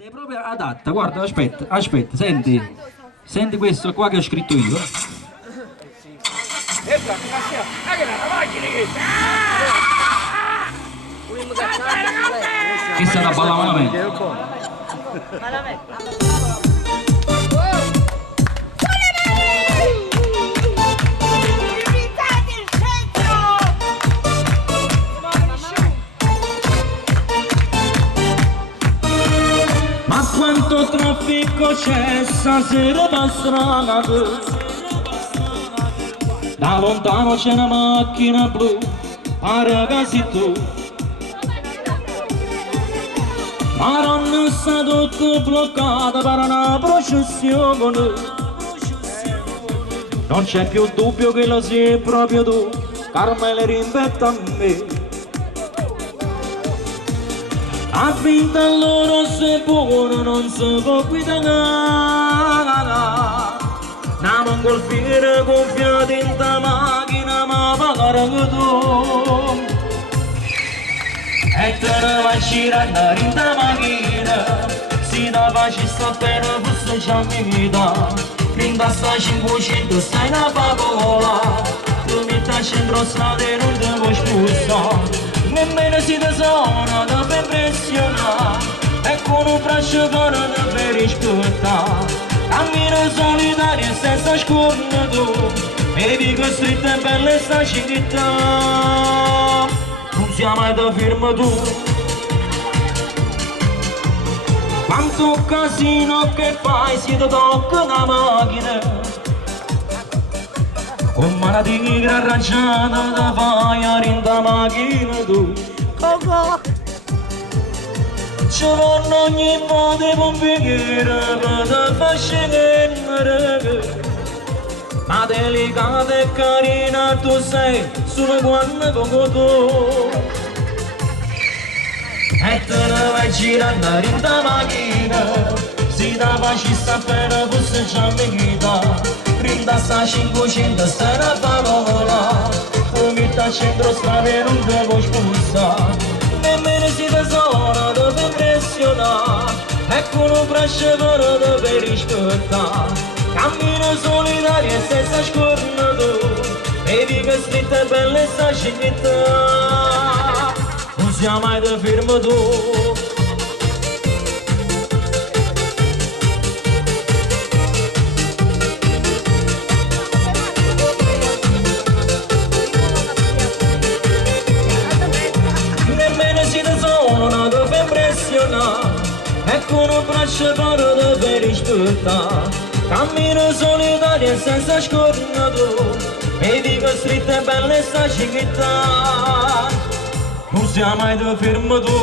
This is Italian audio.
Sei proprio adatta, guarda, aspetta, aspetta, senti questo qua che ho scritto io. Questa da balla malamente. Ma quanto traffico c'è stasera per strada, da lontano c'è una macchina blu, pare che sei tu. Ma non sta tutto bloccato per una processione. Non c'è più dubbio che lo sei proprio tu, Carmela rimpetta a me. Ha vinto loro se buono non si può guidare. Andiamo col fiere gonfiati in ta macchina ma pagare che tu. E te ne vai girare in ta macchina, si da facista appena fosse già vita. Rinda sta 500 stai una pagola, tu mi stai centro strada e non ti vuoi spostare. Nemmeno si tesora da per impressionare, e con un braccio buono da per rispettare. Cammino solitario senza scornato, e dico stretta e bella sta città. Non sia mai da firma tu. Quanto casino che fai si ti tocca una macchina, con mano di gran ragiata da fai a rinda macchina tu. Ci vanno ogni modo i pompieri per te far scendere, ma delicata e carina tu sei solo quando poco tu. E te ne vai girando rinda macchina, si da facista appena fosse già vita. Rinda sta 500 stai una parola, tu mi sta centro strada e non ti vuoi spostare. Nemmeno si tesora da per impressionare, e con un braccio buono da per rispettare. Cammino solitario e senza scornato, vedi che stretta e bella sta città. Non sia mai da firma tu. E con un braccio buono da per rispettare. Cammino solitario e senza scornato, vedi che stretta e bella sta città. Non sia mai da firma tu.